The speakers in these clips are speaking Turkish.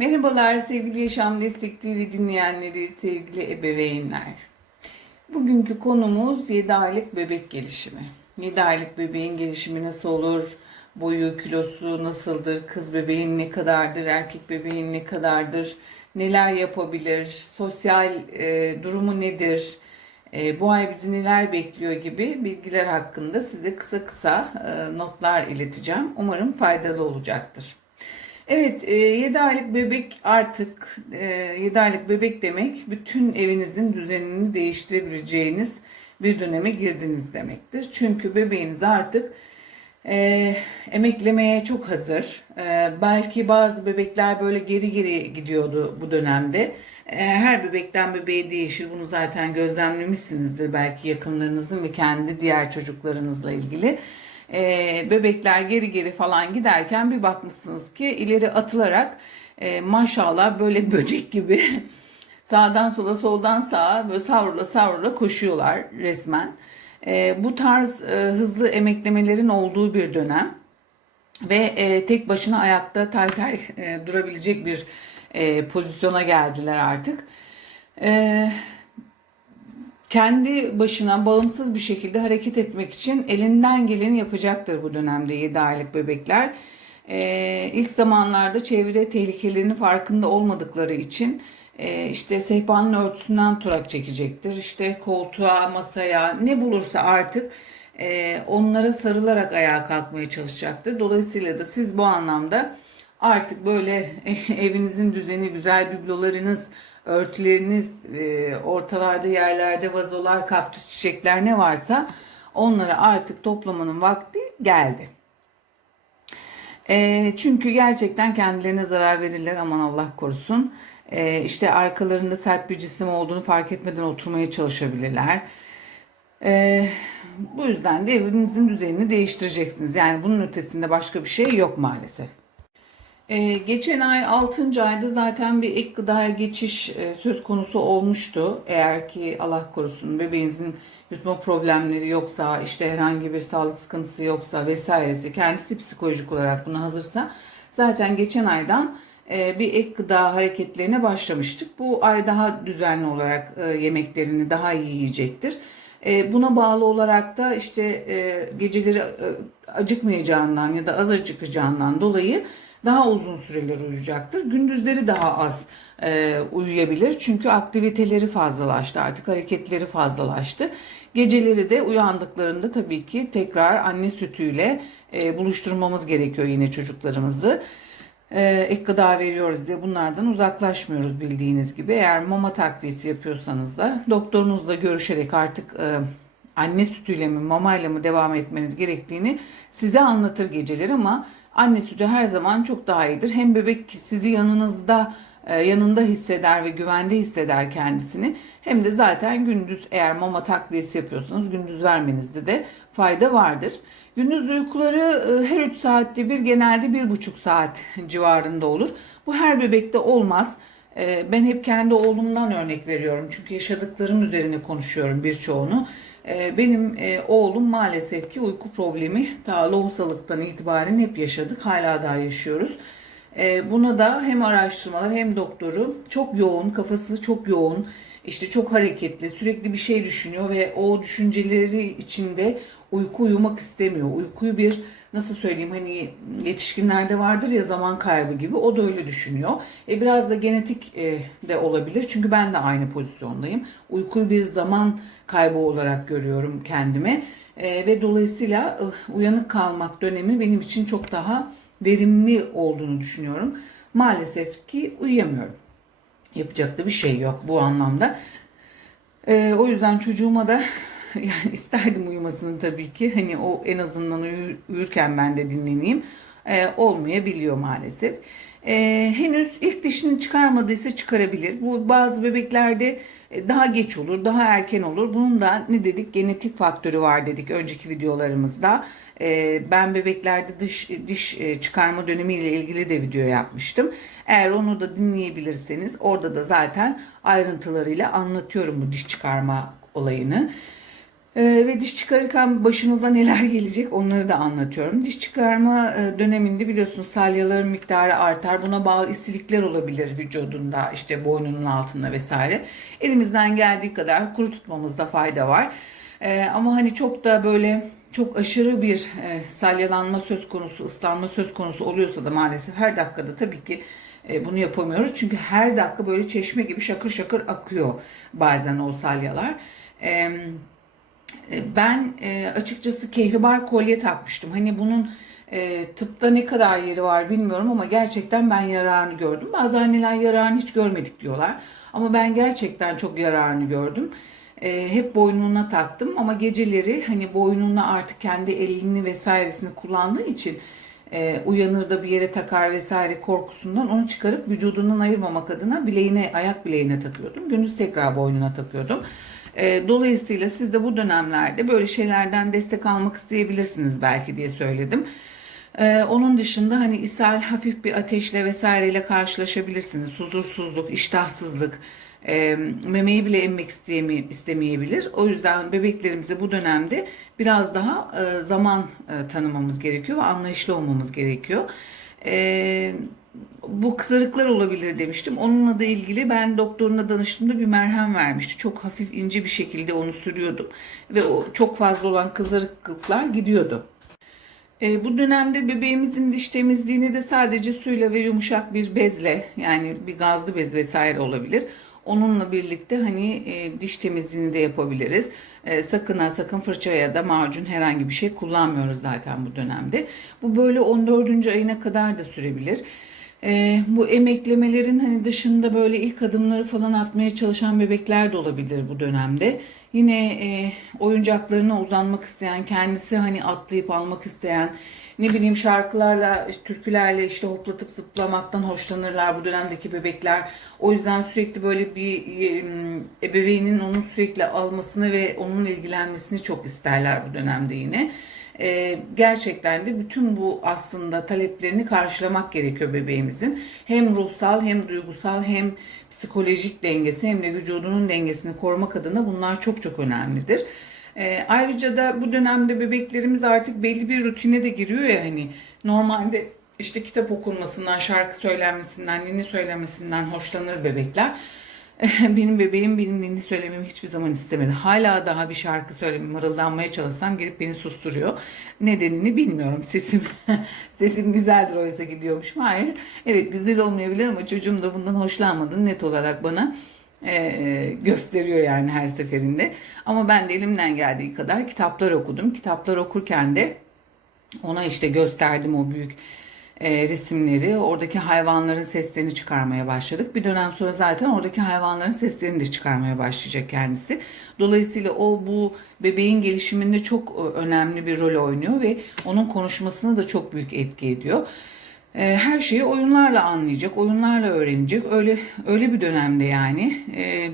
Merhabalar sevgili Yaşam Destek TV dinleyenleri, sevgili ebeveynler. Bugünkü konumuz 7 aylık bebek gelişimi. 7 aylık bebeğin gelişimi nasıl olur? Boyu, kilosu nasıldır? Kız bebeğin ne kadardır? Erkek bebeğin ne kadardır? Neler yapabilir? Sosyal e, durumu nedir? E, bu ay bizi neler bekliyor gibi bilgiler hakkında size kısa kısa e, notlar ileteceğim. Umarım faydalı olacaktır. Evet, 7 aylık bebek artık 7 aylık bebek demek bütün evinizin düzenini değiştirebileceğiniz bir döneme girdiniz demektir. Çünkü bebeğiniz artık e, emeklemeye çok hazır. E, belki bazı bebekler böyle geri geri gidiyordu bu dönemde. E, her bebekten bebeğe değişir. Bunu zaten gözlemlemişsinizdir belki yakınlarınızın ve kendi diğer çocuklarınızla ilgili e, bebekler geri geri falan giderken bir bakmışsınız ki ileri atılarak e, maşallah böyle böcek gibi sağdan sola soldan sağa böyle savrula savrula koşuyorlar resmen. E, bu tarz e, hızlı emeklemelerin olduğu bir dönem ve e, tek başına ayakta tay tay e, durabilecek bir e, pozisyona geldiler artık. E, kendi başına bağımsız bir şekilde hareket etmek için elinden geleni yapacaktır bu dönemde 7 aylık bebekler. Ee, ilk zamanlarda çevre tehlikelerinin farkında olmadıkları için e, işte sehpanın örtüsünden turak çekecektir. İşte koltuğa, masaya ne bulursa artık e, onlara sarılarak ayağa kalkmaya çalışacaktır. Dolayısıyla da siz bu anlamda artık böyle evinizin düzeni, güzel biblolarınız, örtüleriniz, e, ortalarda yerlerde vazolar, kaktüs çiçekler ne varsa onları artık toplamanın vakti geldi. E, çünkü gerçekten kendilerine zarar verirler aman Allah korusun. E, işte arkalarında sert bir cisim olduğunu fark etmeden oturmaya çalışabilirler. E, bu yüzden de evinizin düzenini değiştireceksiniz. Yani bunun ötesinde başka bir şey yok maalesef. Ee, geçen ay 6. ayda zaten bir ek gıdaya geçiş e, söz konusu olmuştu. Eğer ki Allah korusun bebeğinizin yutma problemleri yoksa, işte herhangi bir sağlık sıkıntısı yoksa vesairesi, kendisi psikolojik olarak buna hazırsa zaten geçen aydan e, bir ek gıda hareketlerine başlamıştık. Bu ay daha düzenli olarak e, yemeklerini daha iyi yiyecektir. E, buna bağlı olarak da işte e, geceleri e, acıkmayacağından ya da az acıkacağından dolayı daha uzun süreler uyuyacaktır. Gündüzleri daha az e, uyuyabilir çünkü aktiviteleri fazlalaştı artık hareketleri fazlalaştı. Geceleri de uyandıklarında tabii ki tekrar anne sütüyle e, buluşturmamız gerekiyor yine çocuklarımızı. E, ek gıda veriyoruz diye bunlardan uzaklaşmıyoruz bildiğiniz gibi. Eğer mama takviyesi yapıyorsanız da doktorunuzla görüşerek artık e, anne sütüyle mi mamayla mı devam etmeniz gerektiğini size anlatır geceleri ama Anne sütü her zaman çok daha iyidir. Hem bebek sizi yanınızda e, yanında hisseder ve güvende hisseder kendisini. Hem de zaten gündüz eğer mama takviyesi yapıyorsanız gündüz vermenizde de fayda vardır. Gündüz uykuları e, her 3 saatte bir genelde 1,5 saat civarında olur. Bu her bebekte olmaz. E, ben hep kendi oğlumdan örnek veriyorum. Çünkü yaşadıklarım üzerine konuşuyorum birçoğunu. Ee, benim e, oğlum maalesef ki uyku problemi ta lohusalıktan itibaren hep yaşadık. Hala daha yaşıyoruz. Ee, buna da hem araştırmalar hem doktoru çok yoğun, kafası çok yoğun, işte çok hareketli, sürekli bir şey düşünüyor ve o düşünceleri içinde uyku uyumak istemiyor. Uykuyu bir nasıl söyleyeyim hani yetişkinlerde vardır ya zaman kaybı gibi o da öyle düşünüyor. E biraz da genetik e, de olabilir çünkü ben de aynı pozisyondayım. Uykuyu bir zaman kaybı olarak görüyorum kendime e, ve dolayısıyla uyanık kalmak dönemi benim için çok daha verimli olduğunu düşünüyorum. Maalesef ki uyuyamıyorum. Yapacak da bir şey yok bu anlamda. E, o yüzden çocuğuma da yani isterdim uyumasını tabii ki. Hani o en azından uyur, uyurken ben de dinleneyim. Ee, olmayabiliyor maalesef. Ee, henüz ilk dişini çıkarmadıysa çıkarabilir. Bu bazı bebeklerde e, daha geç olur, daha erken olur. Bunun da ne dedik? Genetik faktörü var dedik önceki videolarımızda. Ee, ben bebeklerde dış diş e, çıkarma dönemiyle ilgili de video yapmıştım. Eğer onu da dinleyebilirseniz orada da zaten ayrıntılarıyla anlatıyorum bu diş çıkarma olayını. Ee, ve diş çıkarırken başınıza neler gelecek onları da anlatıyorum. Diş çıkarma e, döneminde biliyorsunuz salyaların miktarı artar. Buna bağlı isilikler olabilir vücudunda işte boynunun altında vesaire. Elimizden geldiği kadar kuru tutmamızda fayda var. Ee, ama hani çok da böyle çok aşırı bir e, salyalanma söz konusu, ıslanma söz konusu oluyorsa da maalesef her dakikada tabii ki e, bunu yapamıyoruz. Çünkü her dakika böyle çeşme gibi şakır şakır akıyor bazen o salyalar. E, ben e, açıkçası kehribar kolye takmıştım. Hani bunun e, tıpta ne kadar yeri var bilmiyorum ama gerçekten ben yararını gördüm. Bazı anneler yararını hiç görmedik diyorlar. Ama ben gerçekten çok yararını gördüm. E, hep boynuna taktım ama geceleri hani boynuna artık kendi elini vesairesini kullandığı için e, uyanır da bir yere takar vesaire korkusundan onu çıkarıp vücudundan ayırmamak adına bileğine ayak bileğine takıyordum. Gündüz tekrar boynuna takıyordum. E, dolayısıyla siz de bu dönemlerde böyle şeylerden destek almak isteyebilirsiniz belki diye söyledim. E, onun dışında hani ishal hafif bir ateşle vesaireyle karşılaşabilirsiniz. Huzursuzluk, iştahsızlık, e, memeyi bile emmek isteyeme, istemeyebilir. O yüzden bebeklerimize bu dönemde biraz daha e, zaman e, tanımamız gerekiyor ve anlayışlı olmamız gerekiyor. E, bu kızarıklar olabilir demiştim. Onunla da ilgili ben doktoruna danıştığımda bir merhem vermişti. Çok hafif ince bir şekilde onu sürüyordum. Ve o çok fazla olan kızarıklıklar gidiyordu. E, bu dönemde bebeğimizin diş temizliğini de sadece suyla ve yumuşak bir bezle yani bir gazlı bez vesaire olabilir. Onunla birlikte hani e, diş temizliğini de yapabiliriz. E, sakın ha sakın fırça ya da macun herhangi bir şey kullanmıyoruz zaten bu dönemde. Bu böyle 14. ayına kadar da sürebilir. E, bu emeklemelerin hani dışında böyle ilk adımları falan atmaya çalışan bebekler de olabilir bu dönemde. Yine e, oyuncaklarına uzanmak isteyen, kendisi hani atlayıp almak isteyen, ne bileyim şarkılarla, türkülerle işte hoplatıp zıplamaktan hoşlanırlar bu dönemdeki bebekler. O yüzden sürekli böyle bir e, ebeveynin onu sürekli almasını ve onun ilgilenmesini çok isterler bu dönemde yine. E, gerçekten de bütün bu aslında taleplerini karşılamak gerekiyor bebeğimizin. Hem ruhsal hem duygusal hem psikolojik dengesi hem de vücudunun dengesini korumak adına bunlar çok çok önemlidir. E, ayrıca da bu dönemde bebeklerimiz artık belli bir rutine de giriyor ya hani normalde işte kitap okunmasından, şarkı söylenmesinden, ninni söylemesinden hoşlanır bebekler. Benim bebeğim benim ninni söylememi hiçbir zaman istemedi. Hala daha bir şarkı söylememi mırıldanmaya çalışsam gelip beni susturuyor. Nedenini bilmiyorum. Sesim sesim güzeldir oysa gidiyormuş. Hayır. Evet güzel olmayabilir ama çocuğum da bundan hoşlanmadı. Net olarak bana e, gösteriyor yani her seferinde. Ama ben de elimden geldiği kadar kitaplar okudum. Kitaplar okurken de ona işte gösterdim o büyük e, resimleri, oradaki hayvanların seslerini çıkarmaya başladık. Bir dönem sonra zaten oradaki hayvanların seslerini de çıkarmaya başlayacak kendisi. Dolayısıyla o bu bebeğin gelişiminde çok e, önemli bir rol oynuyor ve onun konuşmasına da çok büyük etki ediyor. E, her şeyi oyunlarla anlayacak, oyunlarla öğrenecek. Öyle öyle bir dönemde yani. E,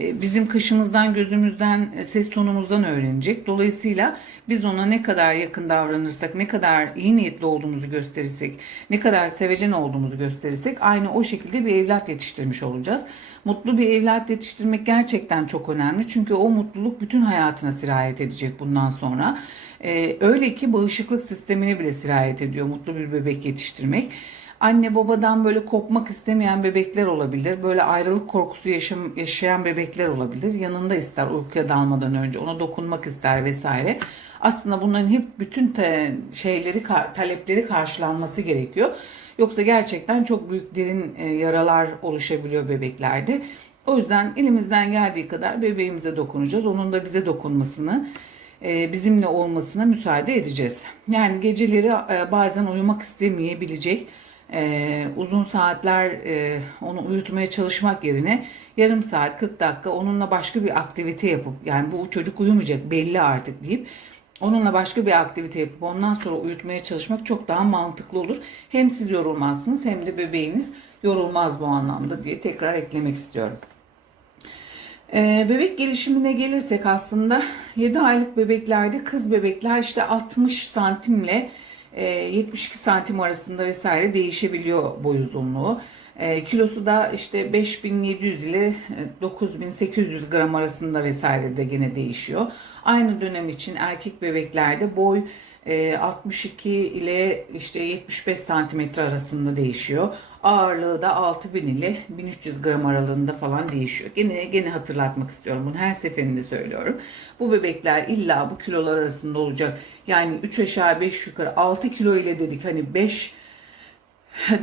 bizim kışımızdan, gözümüzden, e, ses tonumuzdan öğrenecek. Dolayısıyla biz ona ne kadar yakın davranırsak, ne kadar iyi niyetli olduğumuzu gösterirsek, ne kadar sevecen olduğumuzu gösterirsek aynı o şekilde bir evlat yetiştirmiş olacağız. Mutlu bir evlat yetiştirmek gerçekten çok önemli. Çünkü o mutluluk bütün hayatına sirayet edecek bundan sonra. Ee, öyle ki bağışıklık sistemine bile sirayet ediyor mutlu bir bebek yetiştirmek. Anne babadan böyle kopmak istemeyen bebekler olabilir. Böyle ayrılık korkusu yaşam, yaşayan bebekler olabilir. Yanında ister uykuya dalmadan önce ona dokunmak ister vesaire. Aslında bunların hep bütün te, şeyleri talepleri karşılanması gerekiyor. Yoksa gerçekten çok büyük derin e, yaralar oluşabiliyor bebeklerde. O yüzden elimizden geldiği kadar bebeğimize dokunacağız. Onun da bize dokunmasını, e, bizimle olmasına müsaade edeceğiz. Yani geceleri e, bazen uyumak istemeyebilecek e, uzun saatler e, onu uyutmaya çalışmak yerine yarım saat 40 dakika onunla başka bir aktivite yapıp yani bu çocuk uyumayacak belli artık deyip onunla başka bir aktivite yapıp ondan sonra uyutmaya çalışmak çok daha mantıklı olur. Hem siz yorulmazsınız hem de bebeğiniz yorulmaz bu anlamda diye tekrar eklemek istiyorum. Ee, bebek gelişimine gelirsek aslında 7 aylık bebeklerde kız bebekler işte 60 santimle 72 santim arasında vesaire değişebiliyor boy uzunluğu. E, kilosu da işte 5700 ile e, 9800 gram arasında vesaire de gene değişiyor. Aynı dönem için erkek bebeklerde boy e, 62 ile işte 75 santimetre arasında değişiyor. Ağırlığı da 6000 ile 1300 gram aralığında falan değişiyor. Gene gene hatırlatmak istiyorum bunu her seferinde söylüyorum. Bu bebekler illa bu kilolar arasında olacak. Yani 3 aşağı 5 yukarı 6 kilo ile dedik hani 5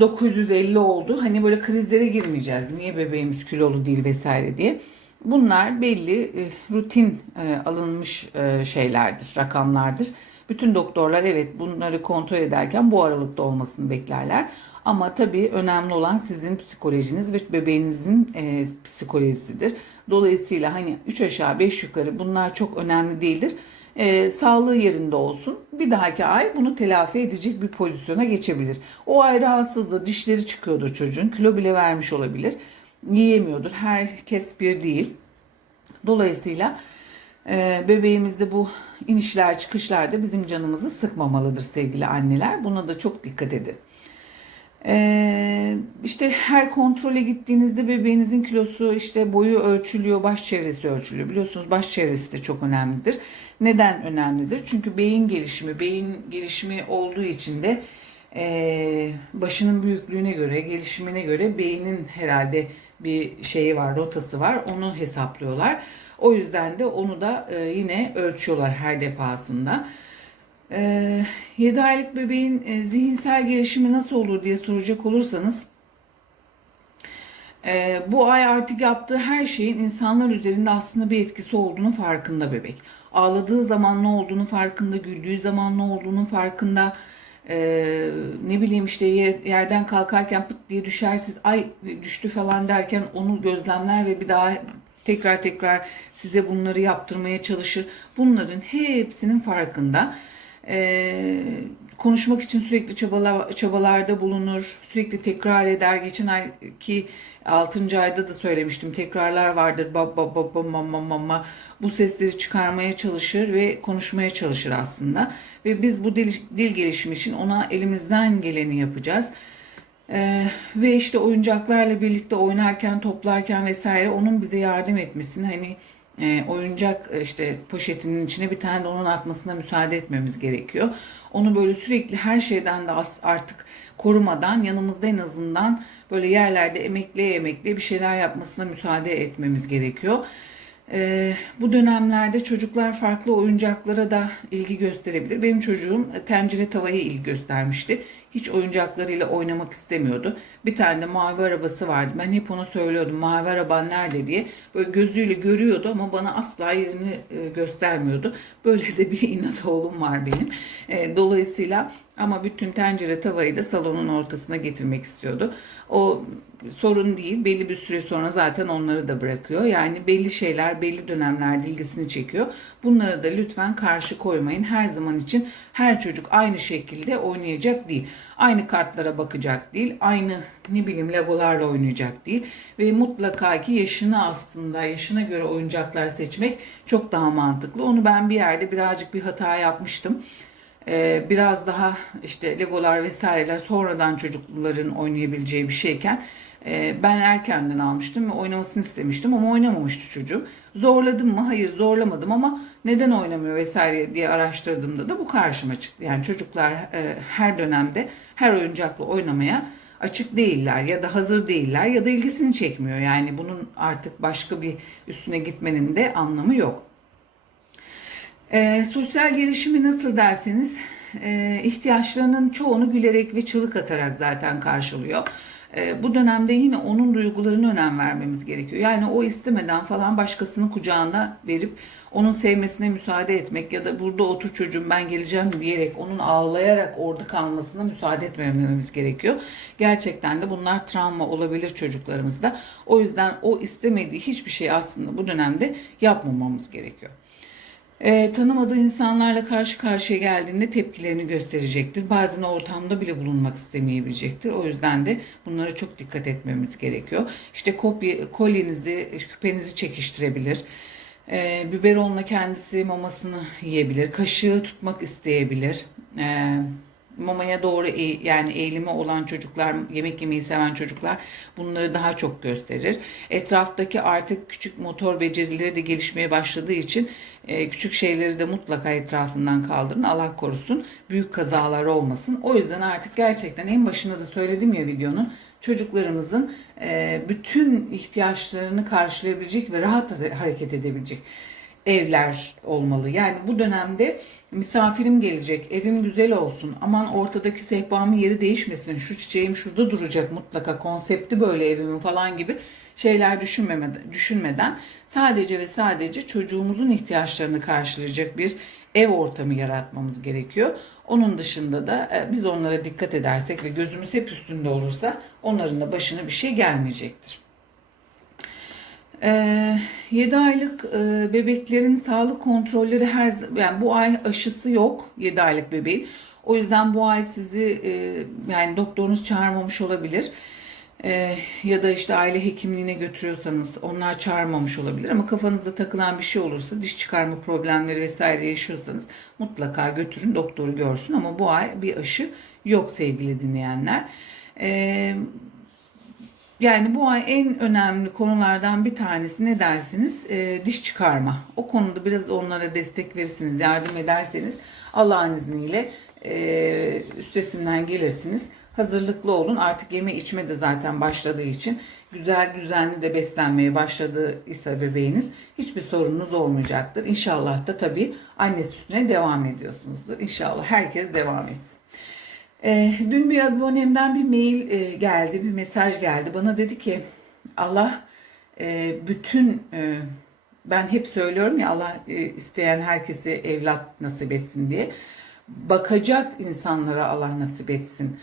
950 oldu. Hani böyle krizlere girmeyeceğiz. Niye bebeğimiz kilolu değil vesaire diye. Bunlar belli e, rutin e, alınmış e, şeylerdir, rakamlardır. Bütün doktorlar evet bunları kontrol ederken bu aralıkta olmasını beklerler. Ama tabii önemli olan sizin psikolojiniz ve bebeğinizin e, psikolojisidir. Dolayısıyla hani 3 aşağı 5 yukarı bunlar çok önemli değildir. E, sağlığı yerinde olsun. Bir dahaki ay bunu telafi edecek bir pozisyona geçebilir. O ay rahatsızdır, dişleri çıkıyordur çocuğun, kilo bile vermiş olabilir. Yiyemiyordur. Herkes bir değil. Dolayısıyla e, bebeğimizde bu inişler çıkışlarda bizim canımızı sıkmamalıdır sevgili anneler. Buna da çok dikkat edin. Ee, işte her kontrole gittiğinizde bebeğinizin kilosu işte boyu ölçülüyor, baş çevresi ölçülüyor. Biliyorsunuz baş çevresi de çok önemlidir. Neden önemlidir? Çünkü beyin gelişimi, beyin gelişimi olduğu için de e, başının büyüklüğüne göre, gelişimine göre beynin herhalde bir şeyi var, rotası var. Onu hesaplıyorlar. O yüzden de onu da e, yine ölçüyorlar her defasında. 7 aylık bebeğin e, zihinsel gelişimi nasıl olur diye soracak olursanız e, bu ay artık yaptığı her şeyin insanlar üzerinde aslında bir etkisi olduğunu farkında bebek. Ağladığı zaman ne olduğunu farkında, güldüğü zaman ne olduğunu farkında. Ee, ne bileyim işte yer, yerden kalkarken pıt diye düşersiz ay düştü falan derken onu gözlemler ve bir daha tekrar tekrar size bunları yaptırmaya çalışır. Bunların hepsinin farkında e, konuşmak için sürekli çabala, çabalarda bulunur, sürekli tekrar eder. Geçen ayki 6. ayda da söylemiştim tekrarlar vardır baba baba mama mama bu sesleri çıkarmaya çalışır ve konuşmaya çalışır aslında ve biz bu dil, dil gelişimi için ona elimizden geleni yapacağız. Ee, ve işte oyuncaklarla birlikte oynarken, toplarken vesaire onun bize yardım etmesini hani e, oyuncak e, işte poşetinin içine bir tane de onun atmasına müsaade etmemiz gerekiyor. Onu böyle sürekli her şeyden de artık korumadan yanımızda en azından böyle yerlerde emekleye emekleye bir şeyler yapmasına müsaade etmemiz gerekiyor. Ee, bu dönemlerde çocuklar farklı oyuncaklara da ilgi gösterebilir. Benim çocuğum tencere tavaya ilgi göstermişti. Hiç oyuncaklarıyla oynamak istemiyordu. Bir tane de mavi arabası vardı. Ben hep ona söylüyordum mavi araban nerede diye. Böyle gözüyle görüyordu ama bana asla yerini e, göstermiyordu. Böyle de bir inat oğlum var benim. E, dolayısıyla ama bütün tencere tavayı da salonun ortasına getirmek istiyordu. O sorun değil. Belli bir süre sonra zaten onları da bırakıyor. Yani belli şeyler belli dönemlerde ilgisini çekiyor. Bunları da lütfen karşı koymayın. Her zaman için her çocuk aynı şekilde oynayacak değil. Aynı kartlara bakacak değil. Aynı ne bileyim legolarla oynayacak değil. Ve mutlaka ki yaşına aslında yaşına göre oyuncaklar seçmek çok daha mantıklı. Onu ben bir yerde birazcık bir hata yapmıştım. Ee, biraz daha işte legolar vesaireler sonradan çocukların oynayabileceği bir şeyken e, ben erkenden almıştım ve oynamasını istemiştim ama oynamamıştı çocuğum. Zorladım mı? Hayır zorlamadım ama neden oynamıyor vesaire diye araştırdığımda da bu karşıma çıktı. Yani çocuklar e, her dönemde her oyuncakla oynamaya açık değiller ya da hazır değiller ya da ilgisini çekmiyor. Yani bunun artık başka bir üstüne gitmenin de anlamı yok. E, sosyal gelişimi nasıl derseniz e, ihtiyaçlarının çoğunu gülerek ve çığlık atarak zaten karşılıyor. E, bu dönemde yine onun duygularına önem vermemiz gerekiyor. Yani o istemeden falan başkasının kucağına verip onun sevmesine müsaade etmek ya da burada otur çocuğum ben geleceğim diyerek onun ağlayarak orada kalmasına müsaade etmememiz gerekiyor. Gerçekten de bunlar travma olabilir çocuklarımızda. O yüzden o istemediği hiçbir şey aslında bu dönemde yapmamamız gerekiyor. E, tanımadığı insanlarla karşı karşıya geldiğinde tepkilerini gösterecektir. Bazen ortamda bile bulunmak istemeyebilecektir. O yüzden de bunlara çok dikkat etmemiz gerekiyor. İşte kopya, kolyenizi, küpenizi çekiştirebilir. E, biberonla kendisi mamasını yiyebilir. Kaşığı tutmak isteyebilir. E, mamaya doğru eğ- yani eğilimi olan çocuklar, yemek yemeyi seven çocuklar bunları daha çok gösterir. Etraftaki artık küçük motor becerileri de gelişmeye başladığı için e, küçük şeyleri de mutlaka etrafından kaldırın. Allah korusun. Büyük kazalar olmasın. O yüzden artık gerçekten en başında da söyledim ya videonun çocuklarımızın e, bütün ihtiyaçlarını karşılayabilecek ve rahat hareket edebilecek evler olmalı. Yani bu dönemde misafirim gelecek, evim güzel olsun, aman ortadaki sehpamın yeri değişmesin, şu çiçeğim şurada duracak mutlaka, konsepti böyle evimin falan gibi şeyler düşünmemeden, düşünmeden sadece ve sadece çocuğumuzun ihtiyaçlarını karşılayacak bir ev ortamı yaratmamız gerekiyor. Onun dışında da e, biz onlara dikkat edersek ve gözümüz hep üstünde olursa onların da başına bir şey gelmeyecektir. 7 aylık e, bebeklerin sağlık kontrolleri her yani bu ay aşısı yok 7 aylık bebeğin. O yüzden bu ay sizi e, yani doktorunuz çağırmamış olabilir. E, ya da işte aile hekimliğine götürüyorsanız onlar çağırmamış olabilir ama kafanızda takılan bir şey olursa diş çıkarma problemleri vesaire yaşıyorsanız mutlaka götürün doktoru görsün ama bu ay bir aşı yok sevgili dinleyenler. E, yani bu ay en önemli konulardan bir tanesi ne dersiniz? Ee, diş çıkarma. O konuda biraz onlara destek verirsiniz, yardım ederseniz Allah'ın izniyle e, üstesinden gelirsiniz. Hazırlıklı olun. Artık yeme içme de zaten başladığı için güzel düzenli de beslenmeye başladığı ise bebeğiniz hiçbir sorununuz olmayacaktır. İnşallah da tabii anne sütüne devam ediyorsunuzdur. İnşallah herkes devam etsin. Ee, dün bir abonemden bir mail e, geldi, bir mesaj geldi. Bana dedi ki Allah e, bütün ben hep söylüyorum ya Allah isteyen herkese evlat nasip etsin diye. Bakacak insanlara Allah nasip etsin.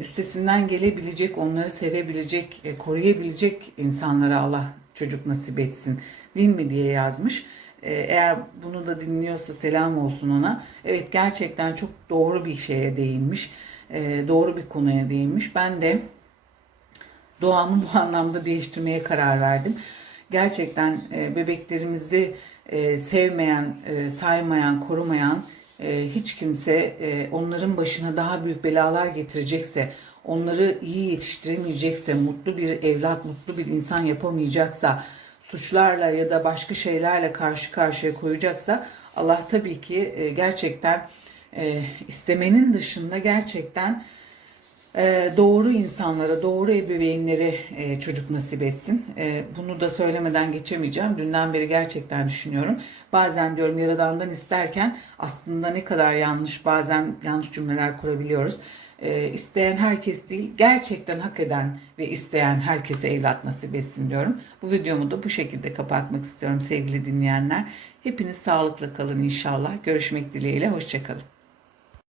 Üstesinden gelebilecek, onları sevebilecek, koruyabilecek insanlara Allah çocuk nasip etsin. Değil mi diye yazmış. Ee, Eğer bunu da dinliyorsa selam olsun ona. Evet gerçekten çok doğru bir şeye değinmiş. Ee, Doğru bir konuya değinmiş. Ben de doğamı bu anlamda değiştirmeye karar verdim. Gerçekten e, bebeklerimizi e, sevmeyen, e, saymayan, korumayan hiç kimse onların başına daha büyük belalar getirecekse, onları iyi yetiştiremeyecekse, mutlu bir evlat, mutlu bir insan yapamayacaksa, suçlarla ya da başka şeylerle karşı karşıya koyacaksa Allah tabii ki e, gerçekten e, istemenin dışında gerçekten e, doğru insanlara, doğru ebeveynlere çocuk nasip etsin. Bunu da söylemeden geçemeyeceğim. Dünden beri gerçekten düşünüyorum. Bazen diyorum Yaradan'dan isterken aslında ne kadar yanlış, bazen yanlış cümleler kurabiliyoruz. E, isteyen herkes değil, gerçekten hak eden ve isteyen herkese evlat nasip etsin diyorum. Bu videomu da bu şekilde kapatmak istiyorum sevgili dinleyenler. Hepiniz sağlıklı kalın inşallah. Görüşmek dileğiyle, hoşçakalın.